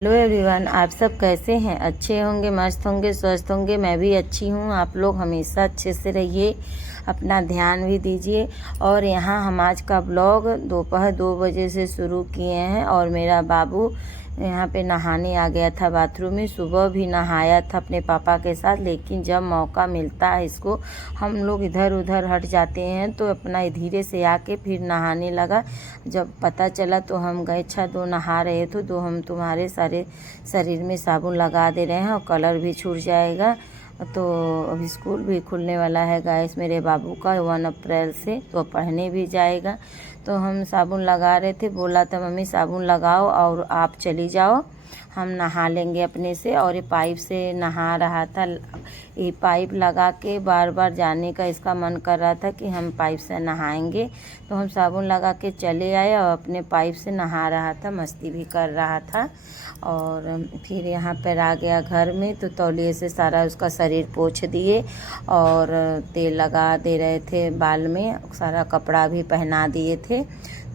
Hello everyone, आप सब कैसे हैं? अच्छे होंगे, मस्त होंगे, स्वस्थ होंगे। मैं भी अच्छी हूँ। आप लोग हमेशा अच्छे से रहिए, अपना ध्यान भी दीजिए। और यहाँ हम आज का ब्लॉग दोपहर 2 बजे से शुरू किए हैं। और मेरा बाबू यहाँ पे नहाने आ गया था बाथरूम में। सुबह भी नहाया था अपने पापा के साथ, लेकिन जब मौका मिलता है इसको, हम लोग इधर उधर हट जाते हैं, तो अपना धीरे से आके फिर नहाने लगा। जब पता चला तो हम गए, अच्छा दो नहा रहे थे, तो हम तुम्हारे सारे शरीर में साबुन लगा दे रहे हैं और कलर भी छूट जाएगा। तो अभी स्कूल भी खुलने वाला है गाइस मेरे बाबू का 1 अप्रैल से, तो पढ़ने भी जाएगा। तो हम साबुन लगा रहे थे, बोला था मम्मी साबुन लगाओ और आप चली जाओ, हम नहा लेंगे अपने से। और ये पाइप से नहा रहा था, ये पाइप लगा के बार बार जाने का इसका मन कर रहा था कि हम पाइप से नहाएंगे। तो हम साबुन लगा के चले आए और अपने पाइप से नहा रहा था, मस्ती भी कर रहा था। और फिर यहाँ पर आ गया घर में, तो तौलिए से सारा उसका शरीर पोंछ दिए और तेल लगा दे रहे थे बाल में, सारा कपड़ा भी पहना दिए थे।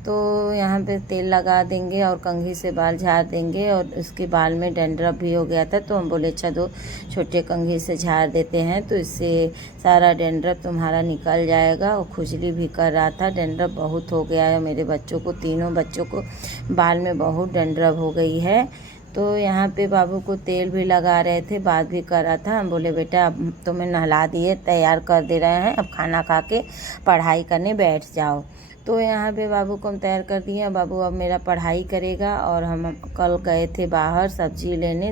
तो यहाँ पे तेल लगा देंगे और कंघी से बाल झाड़ देंगे। और उसके बाल में डैंड्रफ भी हो गया था, तो हम बोले अच्छा दो छोटे कंघी से झाड़ देते हैं, तो इससे सारा डैंड्रफ तुम्हारा निकल जाएगा। और खुजली भी कर रहा था, डैंड्रफ बहुत हो गया है मेरे बच्चों को, तीनों बच्चों को बाल में बहुत डैंड्रफ हो गई है। तो यहाँ पे बाबू को तेल भी लगा रहे थे, बात भी कर रहा था। हम बोले बेटा अब तुम्हें नहला दिए, तैयार कर दे रहे हैं, अब खाना खा के पढ़ाई करने बैठ जाओ। तो यहाँ पे बाबू को हम तैयार कर दिए। बाबू अब मेरा पढ़ाई करेगा। और हम कल गए थे बाहर सब्जी लेने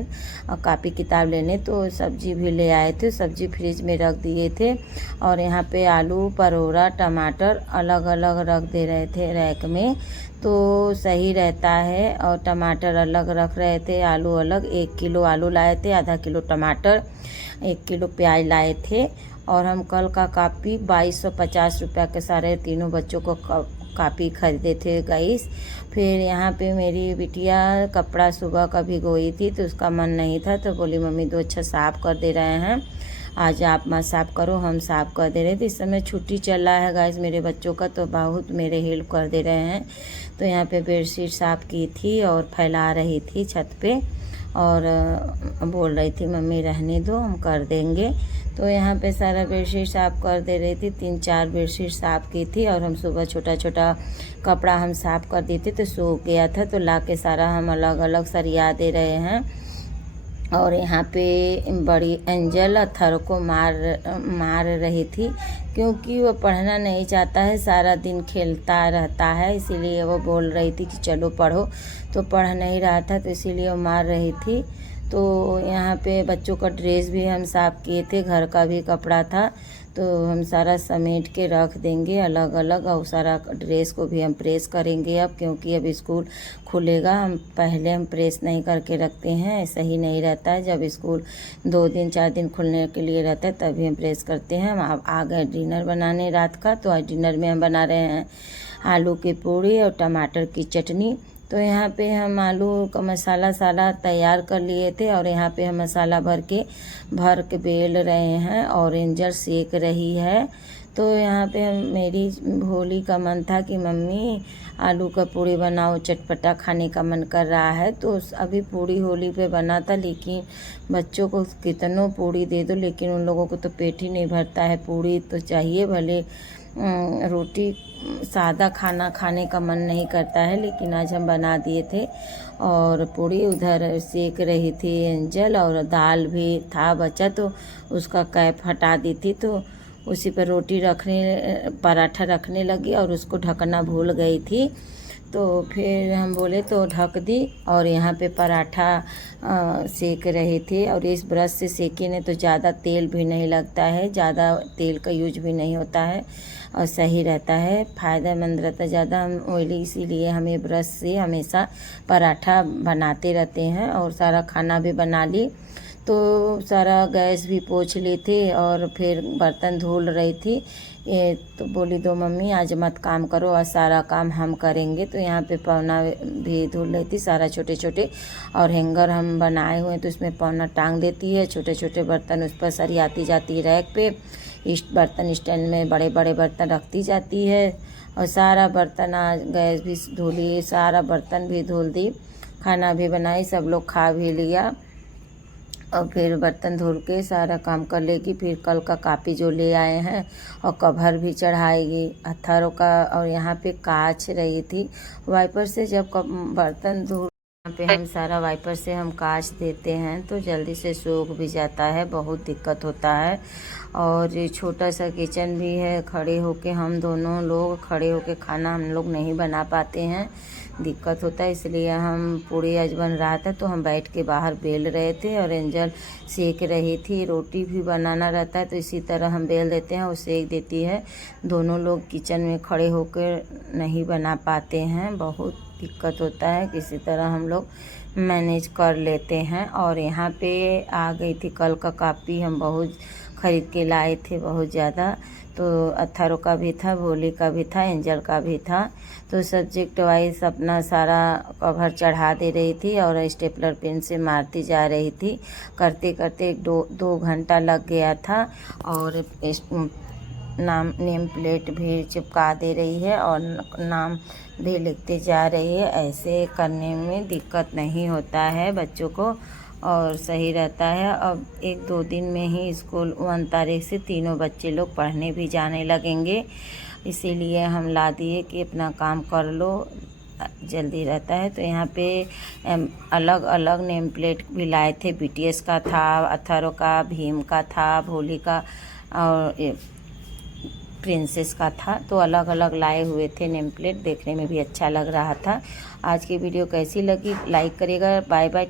और कापी किताब लेने, तो सब्जी भी ले आए थे, सब्जी फ्रिज में रख दिए थे। और यहाँ पे आलू, परोरा, टमाटर अलग अलग रख दे रहे थे रैक में, तो सही रहता है। और टमाटर अलग रख रहे थे, आलू अलग। 1 किलो आलू लाए थे, आधा किलो टमाटर, 1 किलो प्याज लाए थे। और हम कल का कापी 2250 रुपया के सारे तीनों बच्चों को कापी खरीदे थे गाइस। फिर यहाँ पे मेरी बिटिया कपड़ा सुबह का भिगोई थी, तो उसका मन नहीं था, तो बोली मम्मी दो अच्छा साफ़ कर दे रहे हैं, आज आप मत साफ़ करो, हम साफ़ कर दे रहे थे। इस समय छुट्टी चल रहा है गाइस मेरे बच्चों का, तो बहुत मेरे हेल्प कर दे रहे हैं। तो यहाँ पे बेडशीट साफ़ की थी और फैला रही थी छत पे, और बोल रही थी मम्मी रहने दो हम कर देंगे। तो यहाँ पे सारा बेडशीट साफ़ कर दे रही थी, 3-4 बेडशीट साफ़ की थी। और हम सुबह छोटा छोटा कपड़ा हम साफ़ कर दी थी, तो सूख गया था, तो ला के सारा हम अलग अलग सरिया दे रहे हैं। और यहाँ पे बड़ी एंजल अथर को मार रही थी, क्योंकि वो पढ़ना नहीं चाहता है, सारा दिन खेलता रहता है, इसीलिए वो बोल रही थी कि चलो पढ़ो, तो पढ़ नहीं रहा था, तो इसीलिए वो मार रही थी। तो यहाँ पे बच्चों का ड्रेस भी हम साफ़ किए थे, घर का भी कपड़ा था, तो हम सारा समेट के रख देंगे अलग अलग। और सारा ड्रेस को भी हम प्रेस करेंगे अब, क्योंकि अब स्कूल खुलेगा। हम पहले हम प्रेस नहीं करके रखते हैं, ऐसा ही नहीं रहता है। जब स्कूल 2 दिन 4 दिन खुलने के लिए रहता है तभी हम प्रेस करते हैं। हम आ गए डिनर बनाने रात का, तो आज डिनर में हम बना रहे हैं आलू की पूड़ी और टमाटर की चटनी। तो यहाँ पे हम आलू का मसाला सारा तैयार कर लिए थे, और यहाँ पे हम मसाला भर के बेल रहे हैं और एंजल सेक रही है। तो यहाँ पे मेरी भोली का मन था कि मम्मी आलू का पूड़ी बनाओ, चटपटा खाने का मन कर रहा है। तो अभी पूड़ी होली पे बना था, लेकिन बच्चों को कितनों पूड़ी दे दो, लेकिन उन लोगों को तो पेट ही नहीं भरता है, पूड़ी तो चाहिए। भले रोटी सादा खाना खाने का मन नहीं करता है, लेकिन आज हम बना दिए थे। और पूड़ी उधर सेक रही थी एंजल, और दाल भी था बचा, तो उसका कैप हटा दी थी, तो उसी पर रोटी पराठा रखने लगी और उसको ढकना भूल गई थी। तो फिर हम बोले तो ढक दी। और यहाँ पे पराठा सेक रहे थे, और इस ब्रश से सेके ने तो ज़्यादा तेल भी नहीं लगता है, ज़्यादा तेल का यूज भी नहीं होता है, और सही रहता है, फ़ायदेमंद रहता है। ज़्यादा हम ऑयली, इसीलिए हमें ब्रश से हमेशा पराठा बनाते रहते हैं। और सारा खाना भी बना ली, तो सारा गैस भी पोंछ ली थी, और फिर बर्तन धुल रही थी। ये तो बोली दो मम्मी आज मत काम करो, आज सारा काम हम करेंगे। तो यहाँ पे पौना भी धुल रही थी सारा छोटे छोटे, और हैंगर हम बनाए हुए, तो उसमें पौना टांग देती है, छोटे छोटे बर्तन उस पर सरियाती जाती है रैक पे, बर्तन स्टैंड में बड़े बड़े बर्तन रखती जाती है। और सारा बर्तन आज गैस भी धुली, सारा बर्तन भी धुल दी, खाना भी बनाई, सब लोग खा भी लिया और फिर बर्तन धुल के सारा काम कर लेगी। फिर कल का कापी जो ले आए हैं और कवर भी चढ़ाएगी अत्थरों का। और यहाँ पे कांच रही थी वाइपर से, जब बर्तन धो यहाँ पे हम सारा वाइपर से हम कांच देते हैं तो जल्दी से सूख भी जाता है, बहुत दिक्कत होता है। और ये छोटा सा किचन भी है, खड़े होके हम दोनों लोग खड़े होके खाना हम लोग नहीं बना पाते हैं, दिक्कत होता है। इसलिए हम पूड़ी आज बन रहा था तो हम बैठ के बाहर बेल रहे थे और एंजल सेक रही थी। रोटी भी बनाना रहता है तो इसी तरह हम बेल देते हैं, वो सेक देती है। दोनों लोग किचन में खड़े होकर नहीं बना पाते हैं, बहुत दिक्कत होता है, किसी तरह हम लोग मैनेज कर लेते हैं। और यहाँ पे आ गई थी कल का कापी, हम बहुत ख़रीद के लाए थे, बहुत ज़्यादा। तो अत्थरों का भी था, भोली का भी था, एंजल का भी था। तो सब्जेक्ट वाइज अपना सारा कवर चढ़ा दे रही थी और स्टेपलर पेन से मारती जा रही थी। करते करते दो घंटा लग गया था। और नेम प्लेट भी चिपका दे रही है और नाम भी लिखते जा रही है। ऐसे करने में दिक्कत नहीं होता है बच्चों को और सही रहता है। अब 1-2 दिन में ही स्कूल 1 तारीख से तीनों बच्चे लोग पढ़ने भी जाने लगेंगे, इसीलिए हम ला दिए कि अपना काम कर लो, जल्दी रहता है। तो यहाँ पे अलग अलग नेम प्लेट भी लाए थे, BTS का था, अत्थरों का, भीम का था, भोली का और प्रिंसेस का था। तो अलग अलग लाए हुए थे नेम प्लेट, देखने में भी अच्छा लग रहा था। आज की वीडियो कैसी लगी लाइक करिएगा। Bye bye.